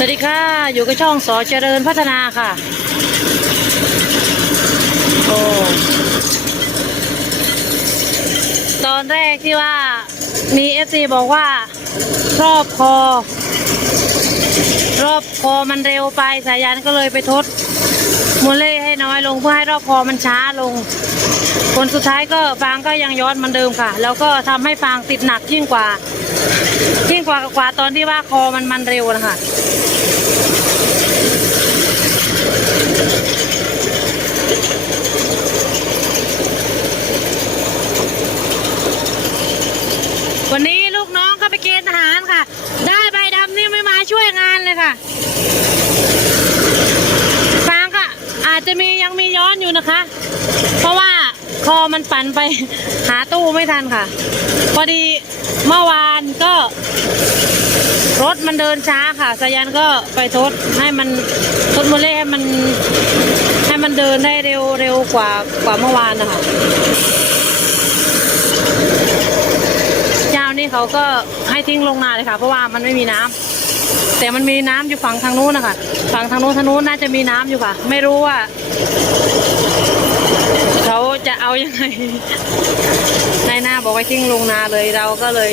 สวัสดีค่ะ อยู่กับช่องสอเจริญพัฒนาค่ะ โอ้ตอนแรกที่ว่ามีเอฟซีบอกว่า รอบคอ รอบคอมันเร็วไปสายันก็เลยไปทดมูลเล่ให้น้อยลงเพื่อให้รอบคอมันช้าลง ผลสุดท้ายก็ฟางก็ยังย้อนเหมันเดิมค่ะ แล้วก็ทำให้ฟางติดหนักยิ่งกว่า ยิ่งกว่ากว่าตอนที่ว่าคอมันมันเร็วนะคะ วันนี้ลูกน้องก็ไปเกณฑ์ทหารค่ะ ได้ใบดำนี่ไม่มาช่วยงาน เลยค่ะ ฟางก็อาจจะมียังมีย้อนอยู่นะคะ เพราะว่าคอมันปั่นไปหาตู้ไม่ทันค่ะ พอดีเมื่อวานก็ รถมันเดินช้าค่ะสายันก็ไปทดให้มันทดโมเล่ให้มันให้มันเดินได้เร็วเร็วกว่ากว่าเมื่อวานนะคะเจ้านี่เขาก็ให้ทิ้งลงนาเลยค่ะ เพราะว่ามันไม่มีน้ำ แต่มันมีน้ำอยู่ฝั่งทางนู้นนะคะฝั่งทางนู้นทางนู้นน่าจะมีน้ำอยู่ค่ะ ไม่รู้ว่า เขาจะเอายังไงนายหน้าบอกว่าทิ้งลงนาเลยเราก็เลย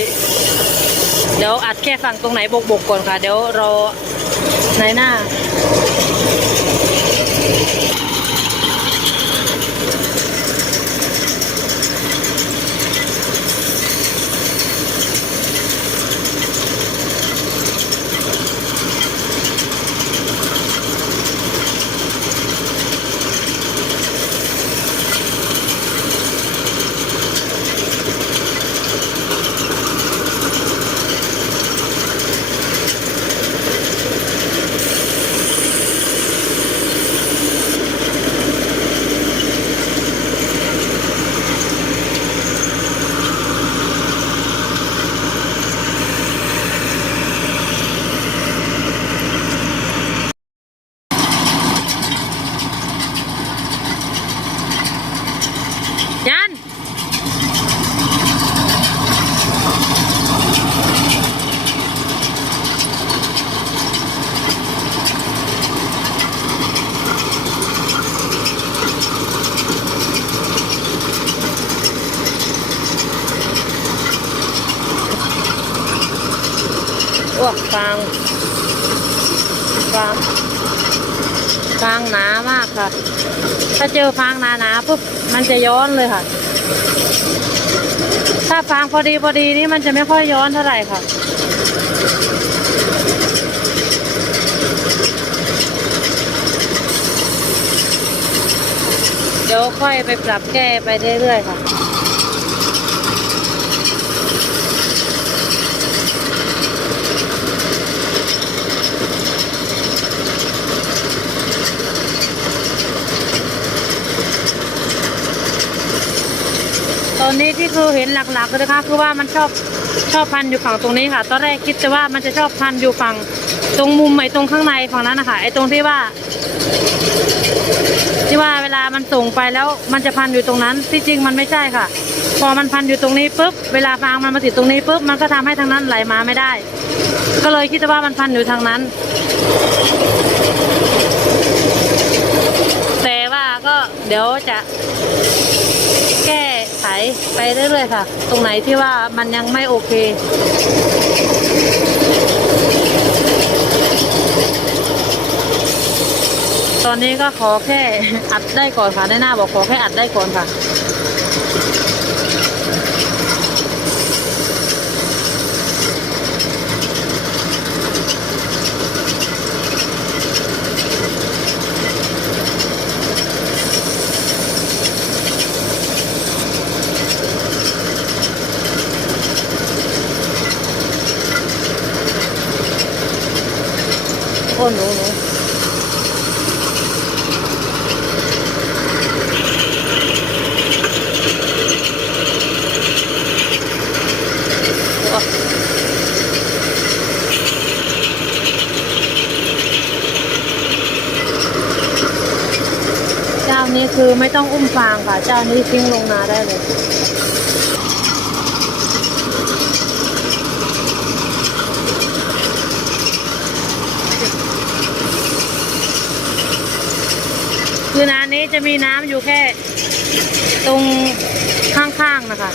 เดี๋ยวอัดแค่ฝั่งตรงไหนบกบกๆก่อนค่ะ เดี๋ยวรอนายหน้า ยัน อ้ วกฟางฟางฟางหนามากค่ะ ถ้าเจอฟางหนาๆปุ๊บมันจะย้อนเลยค่ะ ถ้าฟางพอดีพอดีนี่มันจะไม่ค่อยย้อนเท่าไหร่ค่ะเดี๋ยวค่อยไปปรับแก้ไปเรื่อยๆค่ะ นี้ที่คือเห็นหลักๆเลยนะคะ คือว่ามันชอบชอบพันอยู่ฝั่งตรงนี้ค่ะ ตอนแรกคิดแต่ว่ามันจะชอบพันอยู่ฝั่งตรงมุมไอ้ตรงข้างในฝั่งนั้นนะคะไอ้ตรงที่ว่า ที่ว่าเวลามันส่งไปแล้วมันจะพันอยู่ตรงนั้นที่จริงมันไม่ใช่ค่ะ พอมันพันอยู่ตรงนี้ปุ๊บเวลาฟางมันมาติดตรงนี้ปุ๊บมันก็ทำให้ทางนั้นไหลมาไม่ได้ ก็เลยคิดว่ามันพันอยู่ทางนั้น แต่ว่าก็เดี๋ยวจะ ก้ไขไปเรื่อยๆค่ะ ตรงไหนที่ว่ามันยังไม่โอเค ตอนนี้ก็ขอแค่อัดได้ก่อนค่ะในหน้าบอกขอแค่อัดได้ก่อนค่ะ ไม่ต้องอุ้มฟางค่ะเจ้านี้ทิ้งลงนาได้เลยคือนานี้จะมีน้ำอยู่แค่ตรงข้างๆนะคะ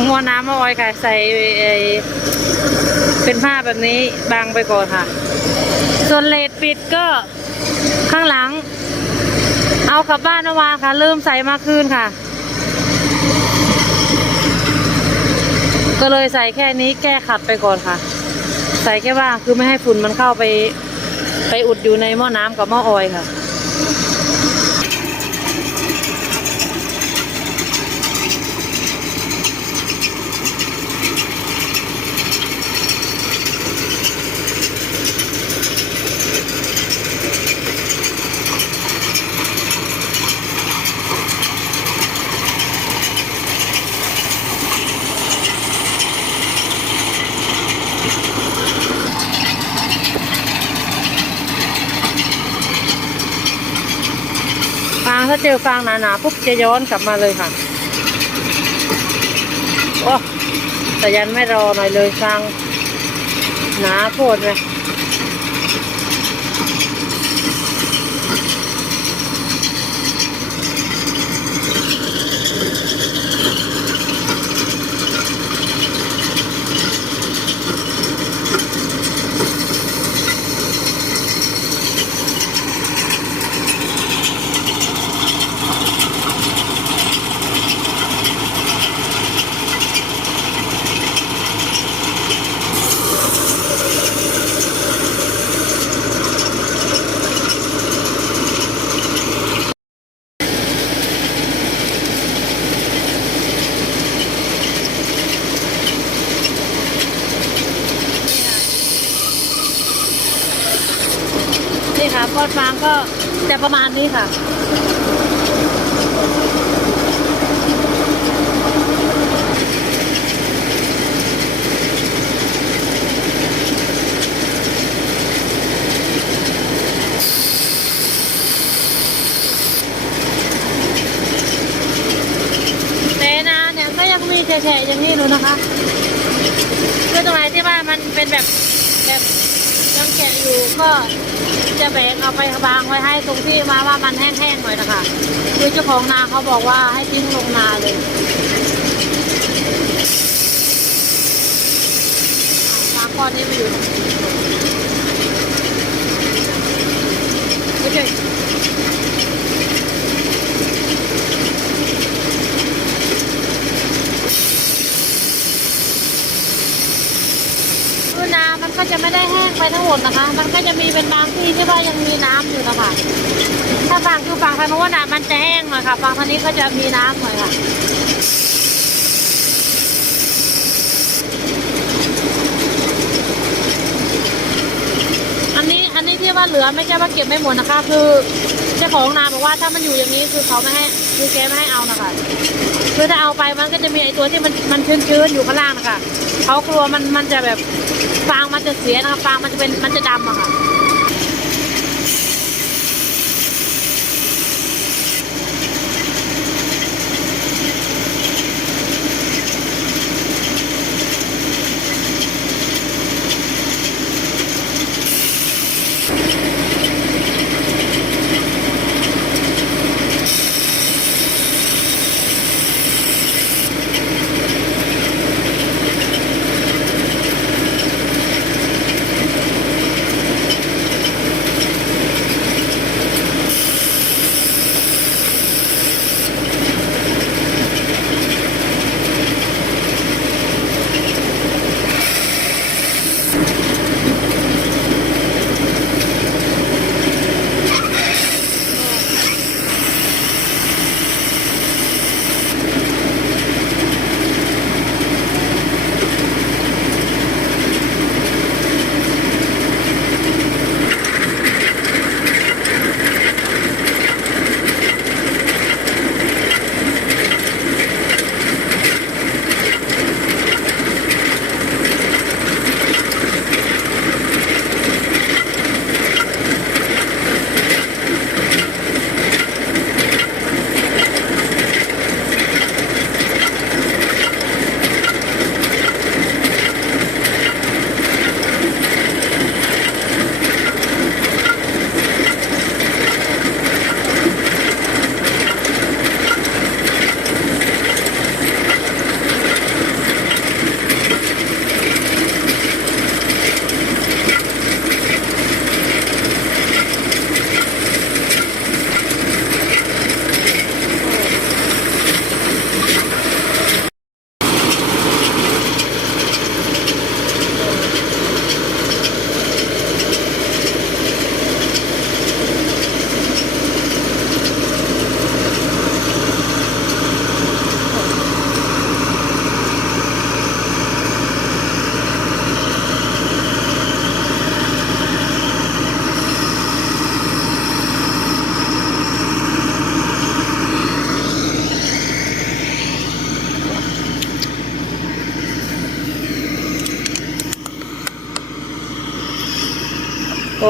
งหัวน้ำมาออยค่ะ ใส่ไอเป็นผ้าแบบนี้บังไปก่อนค่ะ ส่วนเลดปิดก็ข้างหลัง เอากลับบ้านเมื่อวานค่ะ ลืมใส่มาคืนค่ะ ก็เลยใส่แค่นี้แก้ขัดไปก่อนค่ะ ใส่แค่ว่าคือไม่ให้ฝุ่นมันเข้าไป ไปอุดอยู่ในหม้อน้ำกับหม้อออยค่ะ ฟาเจอฟางหนาๆปุ๊บจะย้อนกลับมาเลยค่ะโอ้แต่ยันไม่รอหน่อยเลยฟางหนาโคตรเลย ก้อนฟางก็จะประมาณนี้ค่ะ แต่นาเนี่ยก็ยังมีแฉะๆอย่างนี้อยู่นะคะคือตรงไหนที่ว่ามันเป็นแบบแบบ แกะอยู่ก็จะแบกเอาไปวางไว้ให้ตรงที่มาว่ามันแห้งๆหน่อยนะคะคือเจ้าของนาเขาบอกว่าให้ทิ้งลงนาเลยฟาก้อนนี้มาอยู่ตรงนี้ไม่ใช่คือน้ำมัน ก็จะไม่ได้แห้งไปทั้งหมดนะคะ มันก็จะมีเป็นบางที่ที่ว่ายังมีน้ำอยู่นะคะ ถ้าฝั่งคือฝั่งทางโน้นอะมันจะแห้งหน่อยค่ะฝั่งทางนี้ก็จะมีน้ำหน่อยค่ะอันนี้อันนี้ที่ว่าเหลือไม่ใช่ว่าเก็บไม่หมดนะคะ คือ จ้าของนาบอกว่าถ้ามันอยู่อย่างนี้คือเขาไม่ให้คือแกไม่ให้เอานะคะคือถ้าเอาไปมันก็จะมีไอตัวที่มันมันชื้นๆอยู่ข้างล่างนะคะเขากลัวมันมันจะแบบฟางมันจะเสียนะคะฟางมันจะเป็นมันจะดำอะค่ะ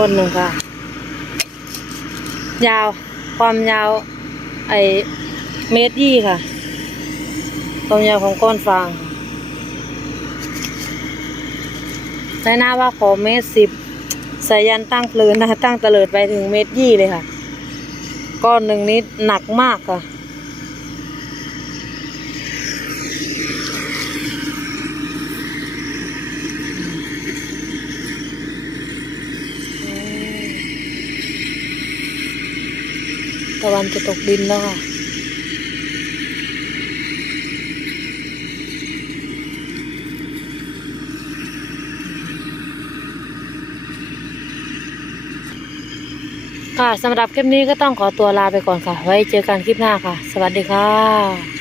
นหนึ่งค่ะ ยาวความยาวไอเมตรยี่ค่ะ ความยาวของก้อนฟางในหน้าว่าขอเมตรสิบสายันตั้งเพลินนะคะตั้งเตลิดไปถึงเมตรยี่เลยค่ะ ก้อนหนึ่งนี้หนักมากค่ะะวันจะตกดินแล้วค่ะค่ะสำหรับคลิปนี้ก็ต้องขอตัวลาไปก่อนค่ะ ไว้เจอกันคลิปหน้าค่ะ สวัสดีค่ะ